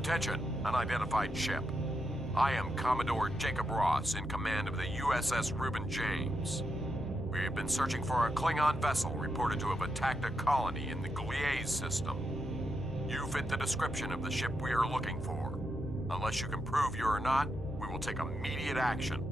Attention, unidentified ship. I am Commodore Jacob Ross, in command of the USS Reuben James. We have been searching for a Klingon vessel reported to have attacked a colony in the Gliese system. You fit the description of the ship we are looking for. Unless you can prove you are not, we will take immediate action.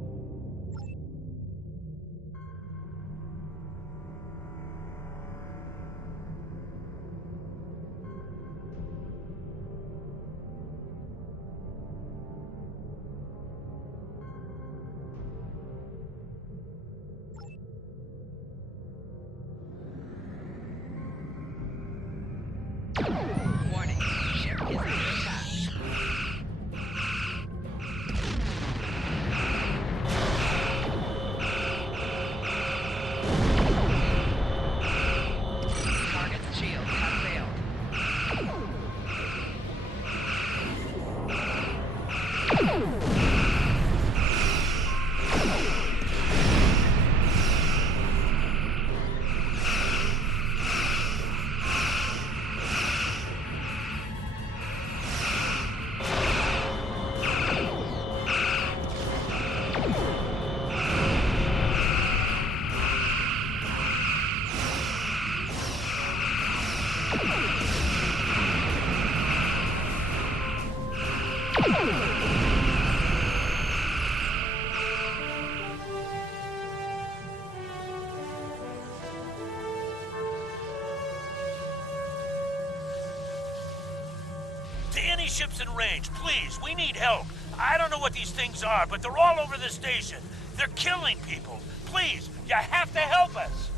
Warning, ship is under attack. Target's shields have failed. To any ships in range, please, we need help. I don't know what these things are, but they're all over the station. They're killing people. Please, you have to help us.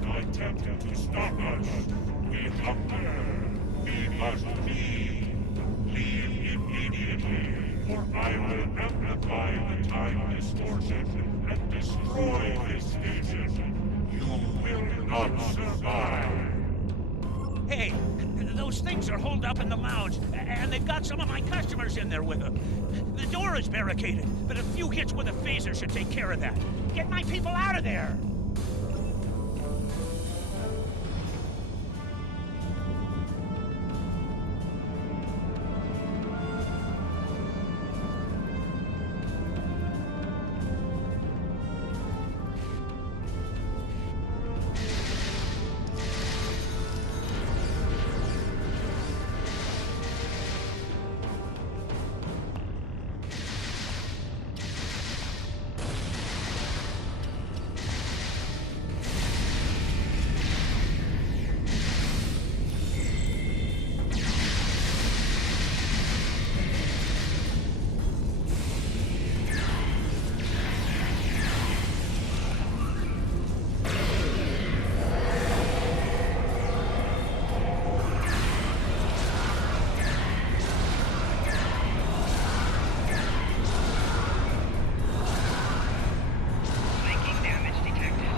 not attempt to stop us. We hunger. We must leave. Leave immediately, for I will amplify the time distortion and destroy this station. You will not survive. Hey, those things are holed up in the lounge, and they've got some of my customers in there with them. The door is barricaded, but a few hits with a phaser should take care of that. Get my people out of there! Making damage detected.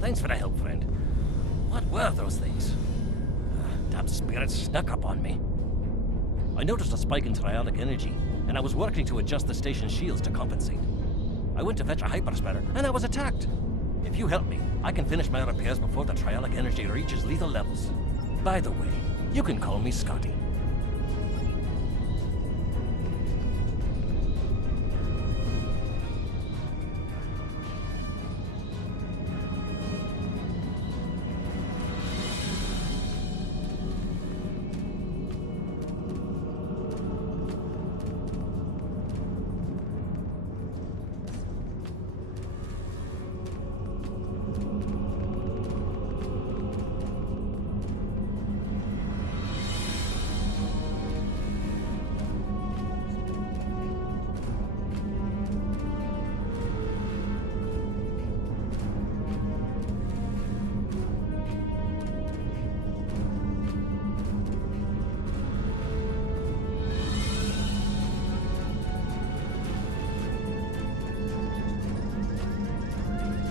Thanks for the help, friend. What were those things? Damn spirits snuck up on me. I noticed a spike in triolic energy, and I was working to adjust the station's shields to compensate. I went to fetch a hyperspanner, and I was attacked. If you help me, I can finish my repairs before the triolic energy reaches lethal levels. By the way, you can call me Scotty.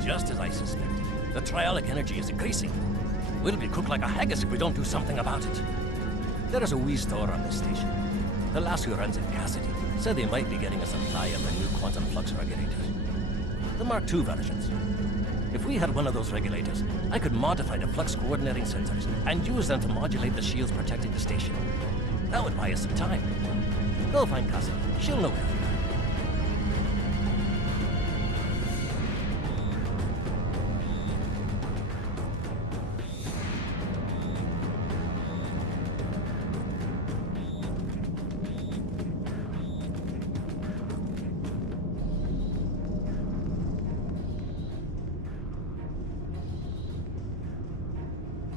Just as I suspected, the triolic energy is increasing. We'll be cooked like a haggis if we don't do something about it. There is a wee store on this station. The lass who runs it, Cassidy, said they might be getting a supply of the new quantum flux regulators. The Mark II versions. If we had one of those regulators, I could modify the flux coordinating sensors and use them to modulate the shields protecting the station. That would buy us some time. Go find Cassidy. She'll know where we are.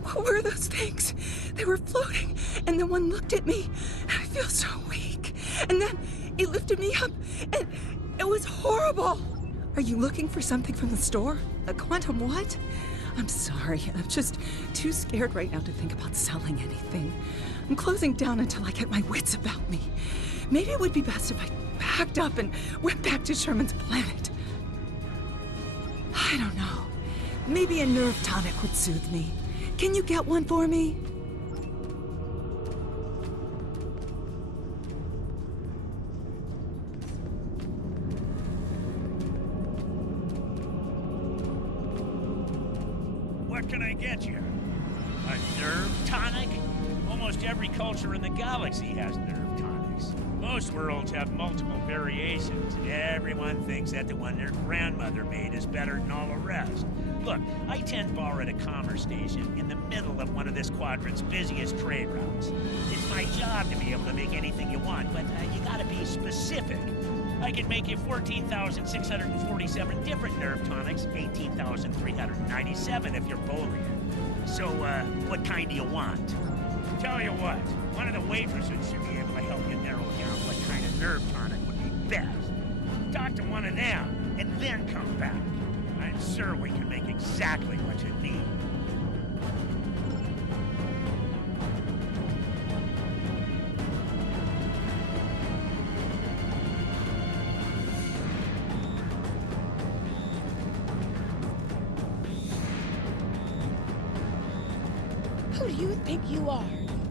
What were those things? They were floating, and then one looked at me, and I feel so weak. And then it lifted me up, and it was horrible. Are you looking for something from the store? A quantum what? I'm sorry. I'm just too scared right now to think about selling anything. I'm closing down until I get my wits about me. Maybe it would be best if I packed up and went back to Sherman's planet. I don't know. Maybe a nerve tonic would soothe me. Can you get one for me? What can I get you? A nerve tonic? Almost every culture in the galaxy has nerve tonics. Most worlds have multiple variations, and everyone thinks that the one their grandmother made is better than all the rest. Look, I tend bar at a commerce station in the middle of one of this quadrant's busiest trade routes. It's my job to be able to make anything you want, but you gotta be specific. I can make you 14,647 different nerve tonics, 18,397 if you're bolder. So, what kind do you want? Tell you what, one of the waitresses should be able to help you narrow down what kind of nerve tonic would be best. Talk to one of them, and then come back. I'm sure we can make exactly what you need. Who do you think you are?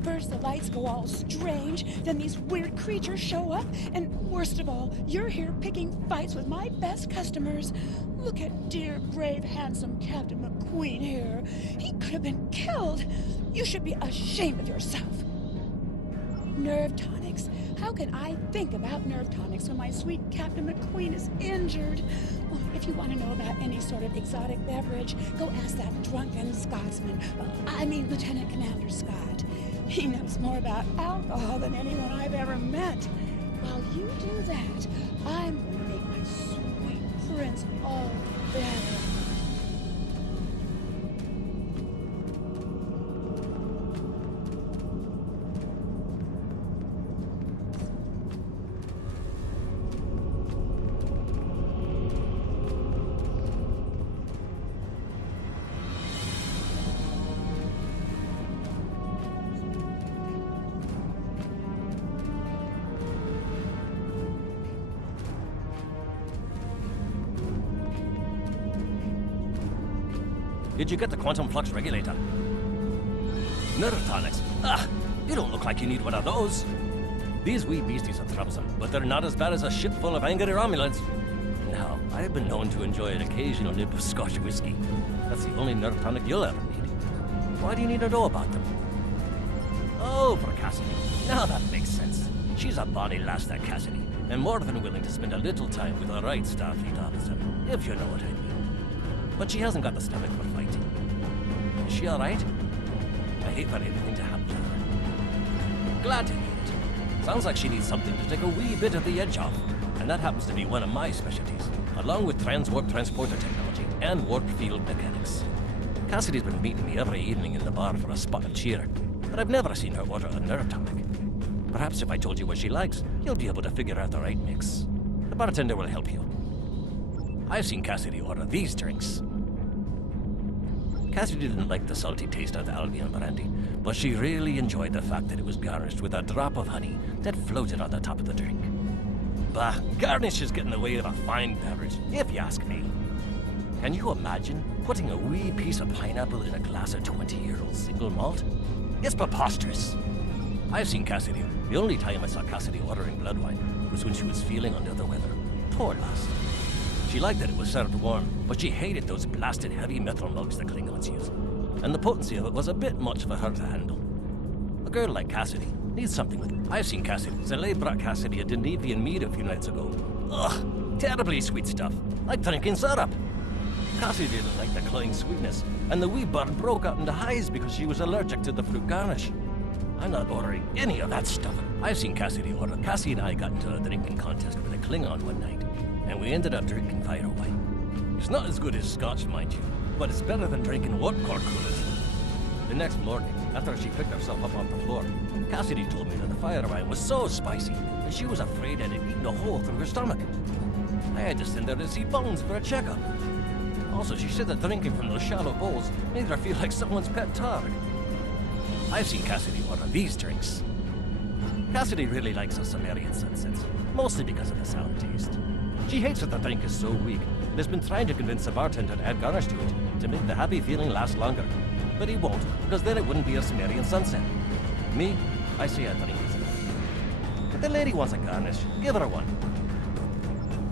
First the lights go all strange, then these weird creatures show up, and worst of all, you're here picking fights with my best customers. Look at dear, brave, handsome Captain McQueen here. He could have been killed. You should be ashamed of yourself. Nerve tonics. How can I think about nerve tonics when my sweet Captain McQueen is injured? Well, if you want to know about any sort of exotic beverage, go ask that drunken Scotsman. Lieutenant Commander Scott. He knows more about alcohol than anyone I've ever met. While you do that, I'm going to make my sweet prince all better. Did you get the quantum flux regulator? Nerve tonics? Ah, you don't look like you need one of those. These wee beasties are troublesome, but they're not as bad as a ship full of angry Romulans. Now, I've been known to enjoy an occasional nip of Scotch whiskey. That's the only nerve tonic you'll ever need. Why do you need to know about them? Oh, for Cassidy. Now that makes sense. She's a bonny lass, that Cassidy, and more than willing to spend a little time with the right Starfleet officer, if you know what I mean. But she hasn't got the stomach for fighting. Is she all right? I hate for anything to happen to her. Glad to hear it. Sounds like she needs something to take a wee bit of the edge off, and that happens to be one of my specialties, along with transwarp transporter technology and warp field mechanics. Cassidy's been meeting me every evening in the bar for a spot of cheer, but I've never seen her order a nerve tonic. Perhaps if I told you what she likes, you'll be able to figure out the right mix. The bartender will help you. I've seen Cassidy order these drinks. Cassidy didn't like the salty taste of the Albion brandy, but she really enjoyed the fact that it was garnished with a drop of honey that floated on the top of the drink. Bah, garnish is getting in the way of a fine beverage, if you ask me. Can you imagine putting a wee piece of pineapple in a glass of 20-year-old single malt? It's preposterous. I've seen Cassidy. The only time I saw Cassidy ordering blood wine was when she was feeling under the weather. Poor lass. She liked that it was served warm, but she hated those blasted heavy metal mugs the Klingons use. And the potency of it was a bit much for her to handle. A girl like Cassidy needs something with it. I've seen Cassidy. Zalay brought Cassidy a Denevian mead a few nights ago. Ugh, terribly sweet stuff, like drinking syrup. Cassidy didn't like the cloying sweetness, and the wee bird broke out into highs because she was allergic to the fruit garnish. I'm not ordering any of that stuff. I've seen Cassidy order. Cassie and I got into a drinking contest with a Klingon one night, and we ended up drinking fire wine. It's not as good as Scotch, mind you, but it's better than drinking what cork-coolers. The next morning, after she picked herself up off the floor, Cassidy told me that the fire wine was so spicy that she was afraid it had eaten a hole through her stomach. I had to send her to see Bones for a checkup. Also, she said that drinking from those shallow bowls made her feel like someone's pet targ. I've seen Cassidy order these drinks. Cassidy really likes her Sumerian sunsets, mostly because of the sour taste. She hates that the drink is so weak, and has been trying to convince the bartender to add garnish to it to make the happy feeling last longer. But he won't, because then it wouldn't be a Sumerian sunset. Me, I say a drink is enough. If the lady wants a garnish, give her one.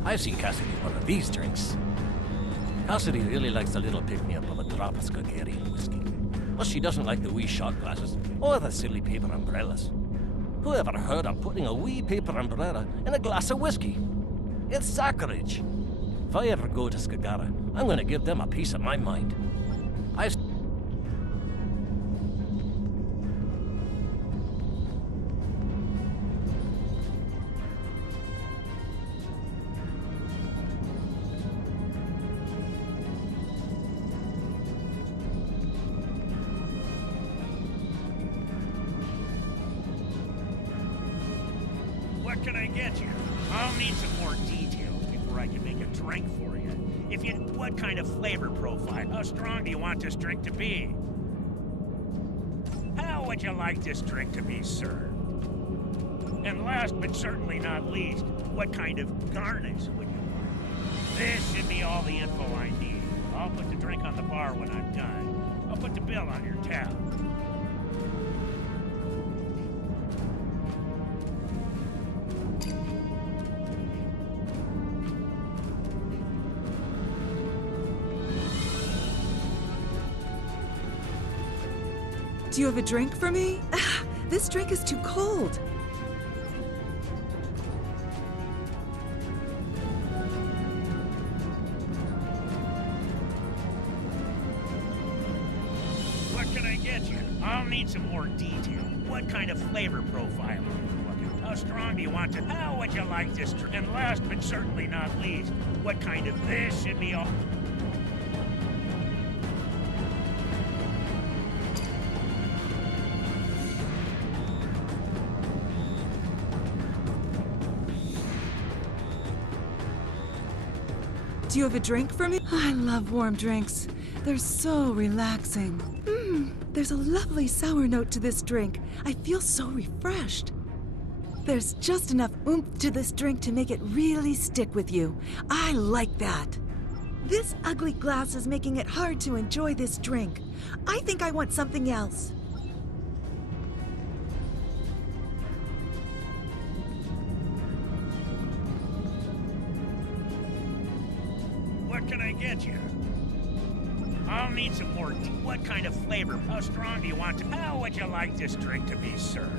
I've seen Cassidy order these drinks. Cassidy really likes the little pick-me-up of a drop of Skagarian whiskey. But she doesn't like the wee shot glasses or the silly paper umbrellas. Who ever heard of putting a wee paper umbrella in a glass of whiskey? It's sacrilege. If I ever go to Skagara, I'm going to give them a piece of my mind. I've... What can I get you? I'll need some more details before I can make a drink for you. What kind of flavor profile? How strong do you want this drink to be? How would you like this drink to be served? And last but certainly not least, what kind of garnish would you want? This should be all the info I need. I'll put the drink on the bar when I'm done. I'll put the bill on your tab. Do you have a drink for me? This drink is too cold. What can I get you? I'll need some more detail. What kind of flavor profile are you looking? How strong do you want it? How would you like this drink? And last but certainly not least, what kind of this should be all... Do you have a drink for me? I love warm drinks. They're so relaxing. There's a lovely sour note to this drink. I feel so refreshed. There's just enough oomph to this drink to make it really stick with you. I like that. This ugly glass is making it hard to enjoy this drink. I think I want something else. What can I get you? I'll need some more. What kind of flavor? How strong do you want to? How would you like this drink to be served?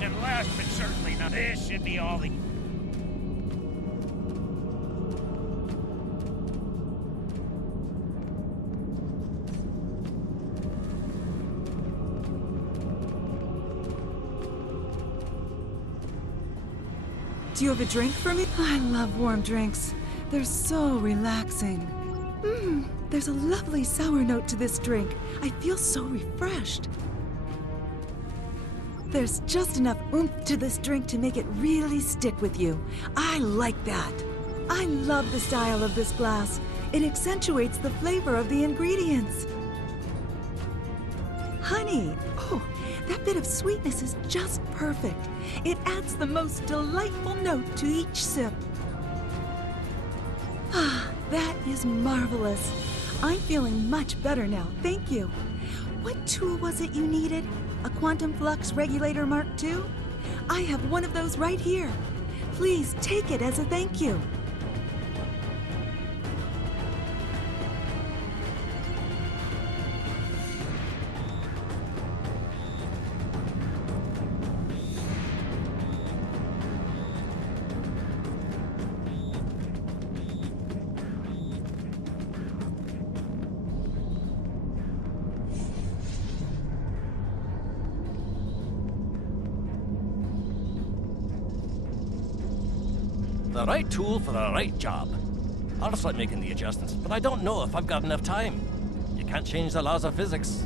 And last but certainly not, this should be all the... Do you have a drink for me? I love warm drinks. They're so relaxing. There's a lovely sour note to this drink. I feel so refreshed. There's just enough oomph to this drink to make it really stick with you. I like that. I love the style of this glass. It accentuates the flavor of the ingredients. Honey, oh, that bit of sweetness is just perfect. It adds the most delightful note to each sip. Ah, that is marvelous. I'm feeling much better now, thank you. What tool was it you needed? A quantum flux regulator Mark II? I have one of those right here. Please take it as a thank you. The right tool for the right job. I'll start making the adjustments, but I don't know if I've got enough time. You can't change the laws of physics.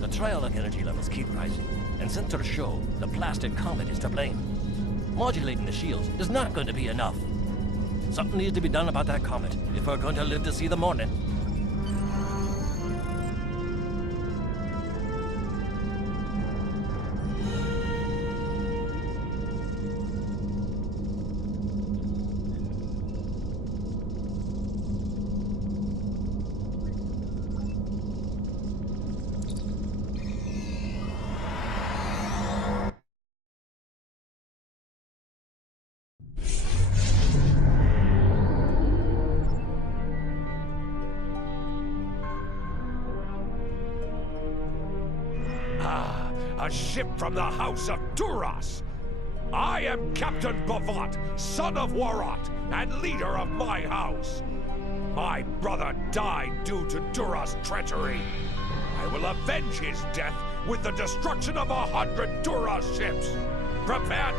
The triolic energy levels keep rising, and sensors show the blasted comet is to blame. Modulating the shields is not going to be enough. Something needs to be done about that comet if we're going to live to see the morning. A ship from the House of Duras! I am Captain Bavat, son of Warat, and leader of my house. My brother died due to Duras' treachery. I will avenge his death with the destruction of 100 Duras ships. Prepare...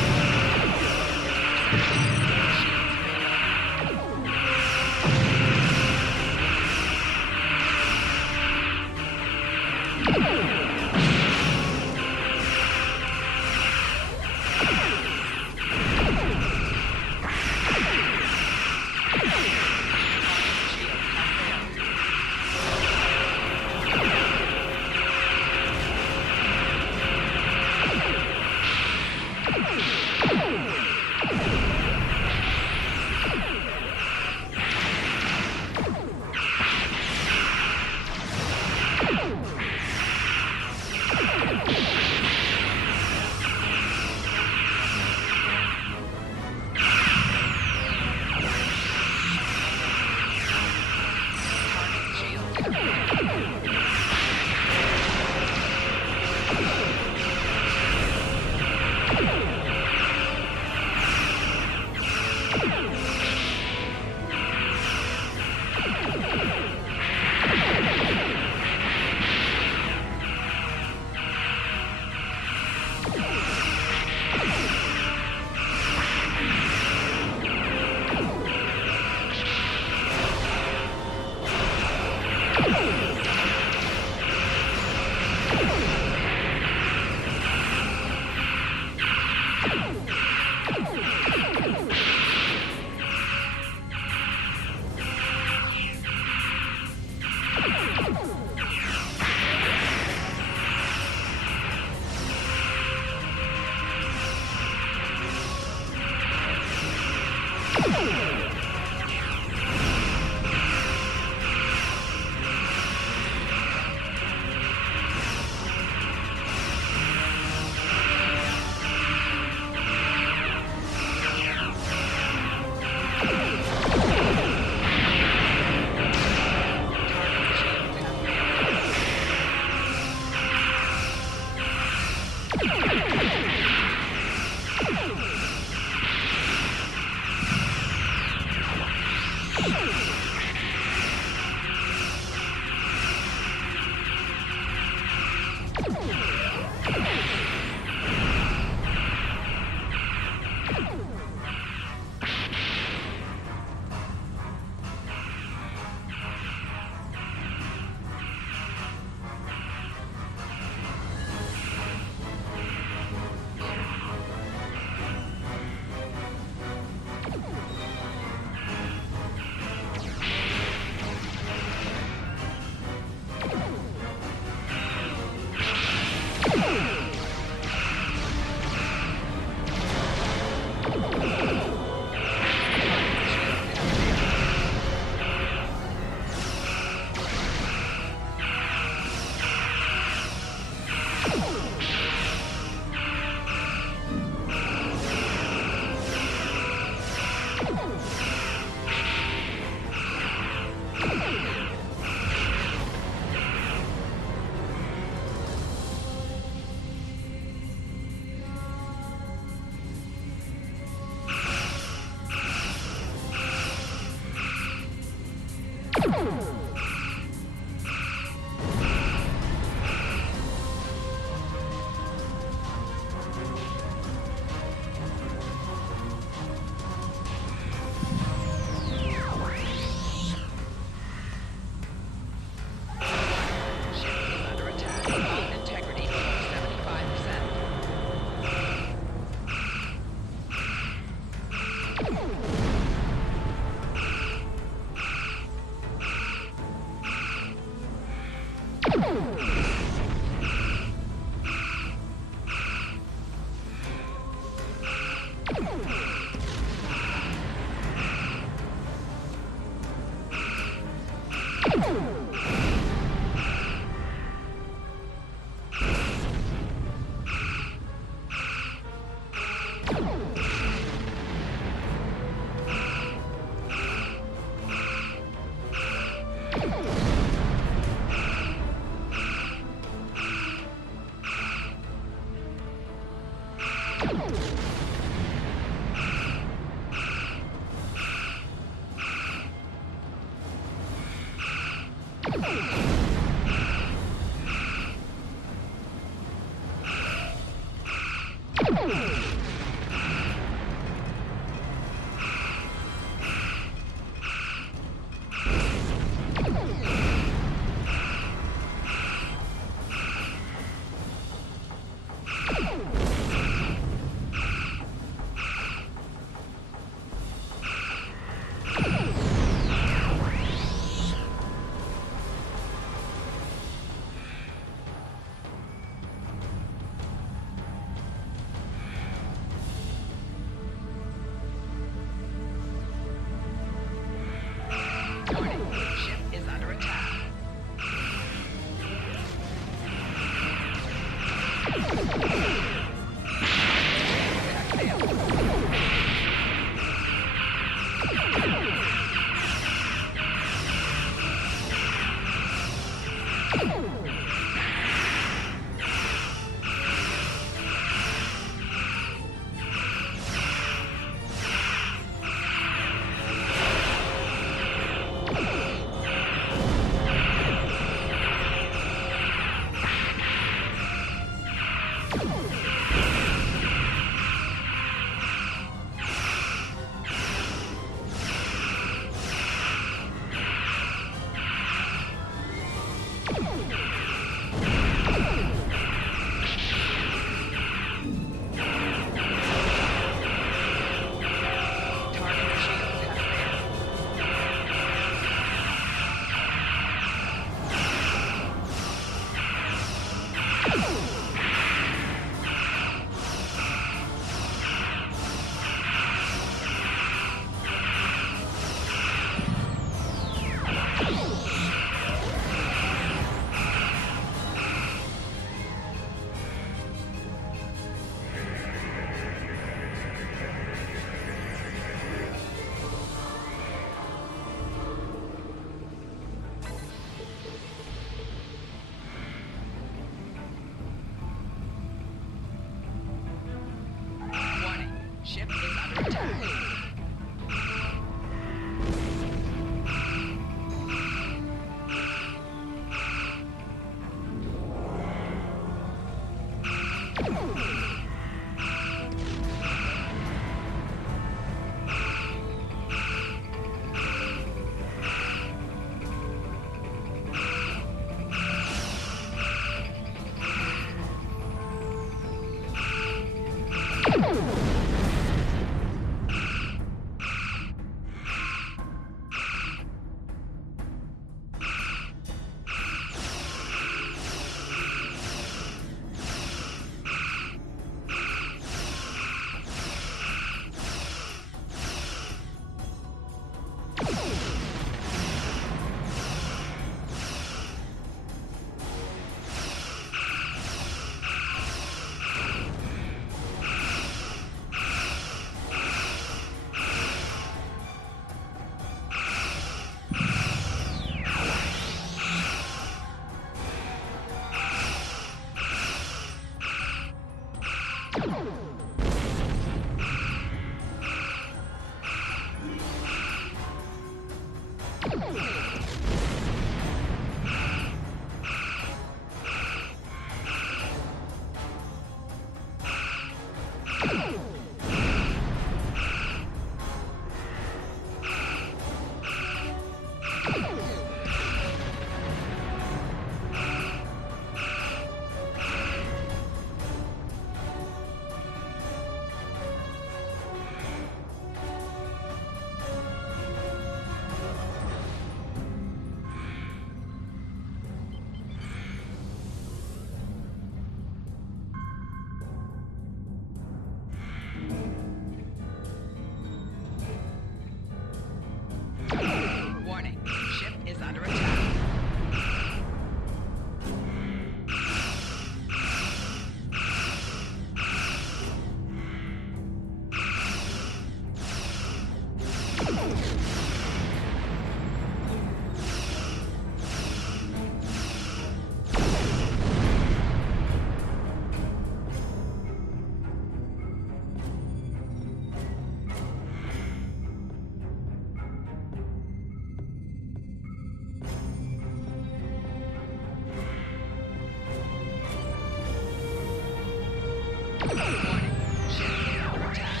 Warning. Ship under attack.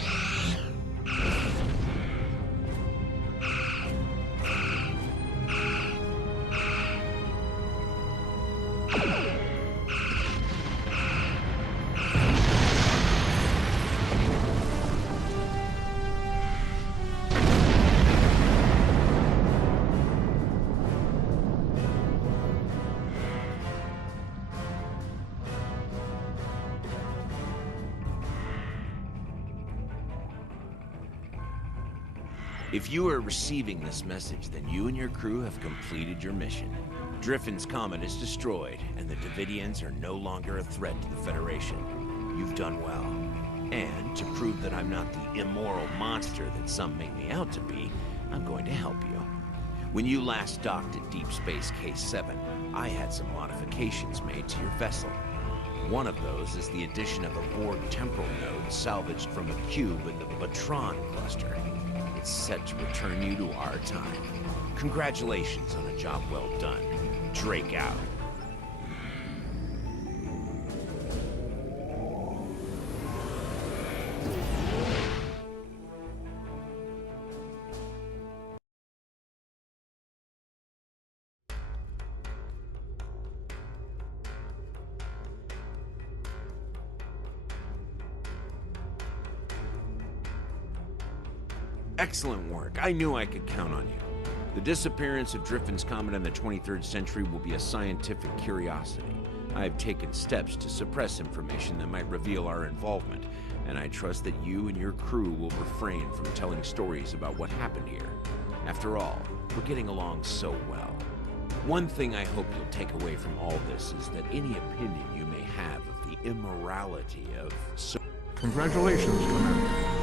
If you are receiving this message, then you and your crew have completed your mission. Driffin's Comet is destroyed, and the Davidians are no longer a threat to the Federation. You've done well. And to prove that I'm not the immoral monster that some make me out to be, I'm going to help you. When you last docked at Deep Space K7, I had some modifications made to your vessel. One of those is the addition of a Borg temporal node salvaged from a cube in the Batron cluster. It's set to return you to our time. Congratulations on a job well done. Drake out. Excellent work. I knew I could count on you. The disappearance of Driffin's Comet in the 23rd century will be a scientific curiosity. I have taken steps to suppress information that might reveal our involvement, and I trust that you and your crew will refrain from telling stories about what happened here. After all, we're getting along so well. One thing I hope you'll take away from all this is that any opinion you may have of the immorality of... Congratulations, Commander.